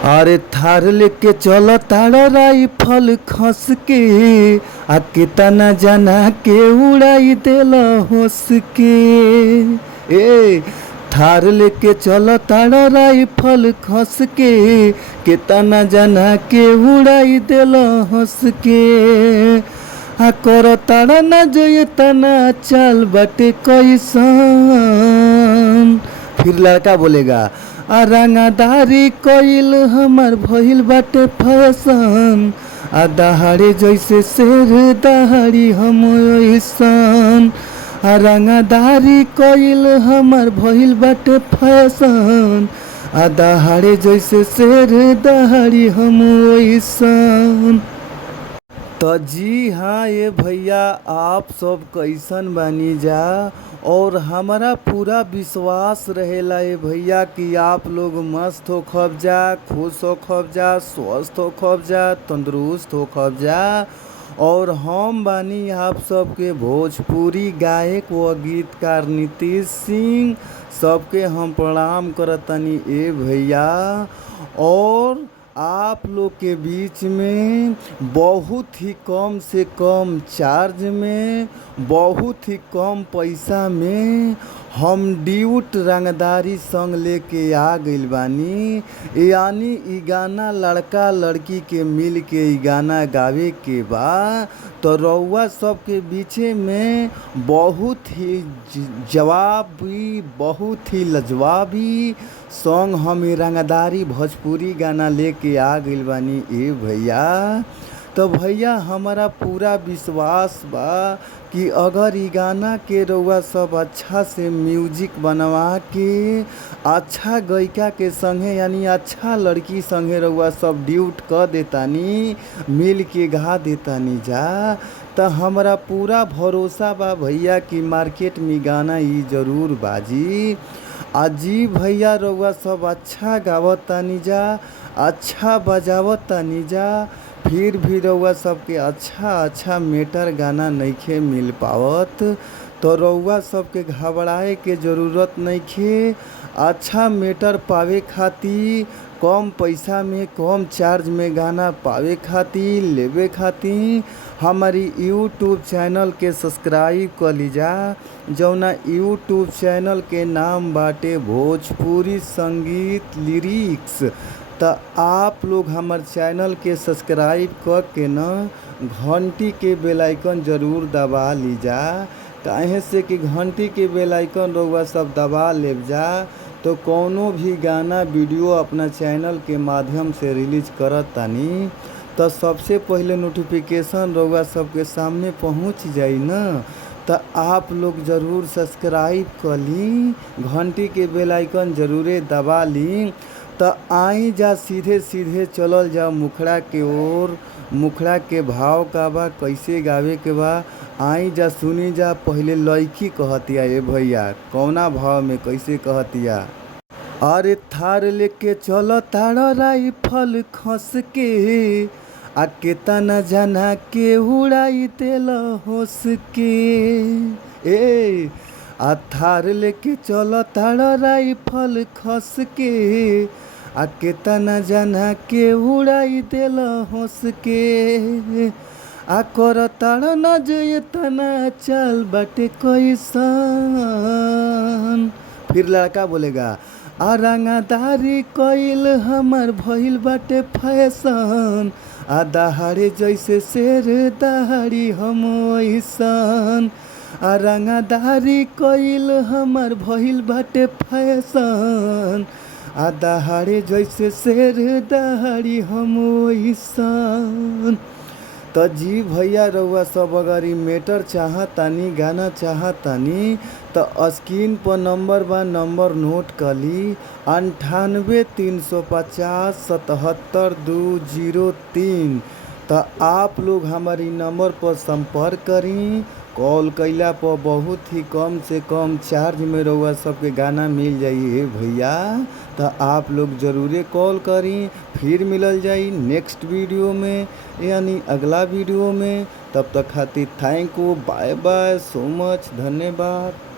अरे थार लेके चलो तारा राइफल खस के आ केतना जना के उड़ाई देला हंस के। ए थार लेके चलो तारा राइफल खस के केतना जना के उड़ाई देला हंस के। आ करो तारा ना जो ये तना चाल बटे कैसन। फिर लड़का बोलेगा आ रंगादारी कइल हमर भइल बाटे फैशन। आ दहाड़े जैसे शेर दहाड़ी हम ऐसन। आ रंगादारी कइल हमर भइल बाटे फैशन। आ दहाड़े जैसे शेर दहाड़ी हम ऐसन। तो जी हाँ ये भैया, आप सब कैसन बानी जा। और हमारा पूरा विश्वास रहेला ये भैया कि आप लोग मस्त हो खब जा, खुश हो खब जा, स्वस्थ हो खब जा, तंदुरुस्त हो खब जा। और हम बानी आप सबके भोजपुरी गायक व गीतकार नीतीश सिंह। सबके हम प्रणाम करतनी ए भैया। और आप लोग के बीच में बहुत ही कम से कम चार्ज में, बहुत ही कम पैसा में हम ड्यूट रंगदारी संग लेके आ गइल बानी। यानी इ गाना लड़का लड़की के मिल के इ गाना गावे के बा। तो रउआ सबके बीचे में बहुत ही जवाबी, बहुत ही लाजवाबी सॉन्ग हम रंगदारी भोजपुरी गाना लेके आ गइल बानी ए भैया। तो भैया हमारा पूरा विश्वास बा कि अगर इ गाना के रउआ सब अच्छा से म्यूजिक बनवा के अच्छा गायिका के संगे यानी अच्छा लड़की संगे रउआ सब ड्यूट कर देतानी, मिल के गा देतानी जा। तो हमारा पूरा भरोसा बा भैया कि मार्केट में गाना इ जरूर बाजी। जी भैया रउआ सब अच्छा गावत तानी जा, अच्छा बजावत तानी जा। फिर भी रउआ सबके अच्छा मेटर गाना नइखे मिल पावत। तो रउआ सबके घबराए के ज़रूरत नइखे। अच्छा मेटर पावे खातिर कम पैसा में कम चार्ज में गाना पावे खातिर लेवे खातिर हमारी यूट्यूब चैनल के सब्सक्राइब कर लीजा। जौना यूट्यूब चैनल के नाम बाटे भोजपुरी संगीत लिरिक्स। तो आप लोग हमार चैनल के सब्सक्राइब कर के न घंटी के बेल आइकन ज़रूर दबा लीजा। काहे से कि घंटी के बेल आइकन रउआ सब दबा लेब जा तो कौनो भी गाना वीडियो अपना चैनल के माध्यम से रिलीज करत तानी तो सबसे पहले नोटिफिकेशन रउआ सबके सामने पहुंच जाई न। तो आप लोग ज़रूर सब्सक्राइब कर ली, घंटी के बेल आइकन ज़रूरे दबा ली। तो आई जा सीधे सीधे चलल जा मुखड़ा के ओर। मुखड़ा के भाव का बा, कैसे गावे के बा, आई जा सुनी जा। पहले लड़की कहतिया ए भैया, कौना भाव में कैसे कहतिया। अरे थार लेके चलो तारा राइफल खस के आ केतना जना के उड़ाई देला हंस के। ए आ थार लेके चलो तारा राइफल खस के आ केतना जना के उड़ाई देला हंस के। आ कर तारा न जो तना चल बाटे कैसन। फिर लड़का बोलेगा आ रंगादारी कइल हमर भइल बाटे फैशन। आ दहाड़े जैसे शेर दहाड़ी हम ऐसन। आ रंगादारी कइल हमर भइल बाटे फैशन। आ दहाड़े जैसे शेर दहाड़ी हम ऐसन। तो जी भैया रउआ सब अगर इ मेटर चाहतानी, गाना चाहतानी तो स्क्रीन पर नंबर बा, नंबर नोट कर ली 98 350 77 203। तो आप लोग हमारी नंबर पर संपर्क करी। कॉल कैला पर बहुत ही कम से कम चार्ज में रउआ सबके गाना मिल जाइए भैया। तो आप लोग ज़रूरे कॉल करी। फिर मिलल जाई नेक्स्ट वीडियो में यानी अगला वीडियो में। तब तक खातिर thank you, bye bye, so much, धन्यवाद।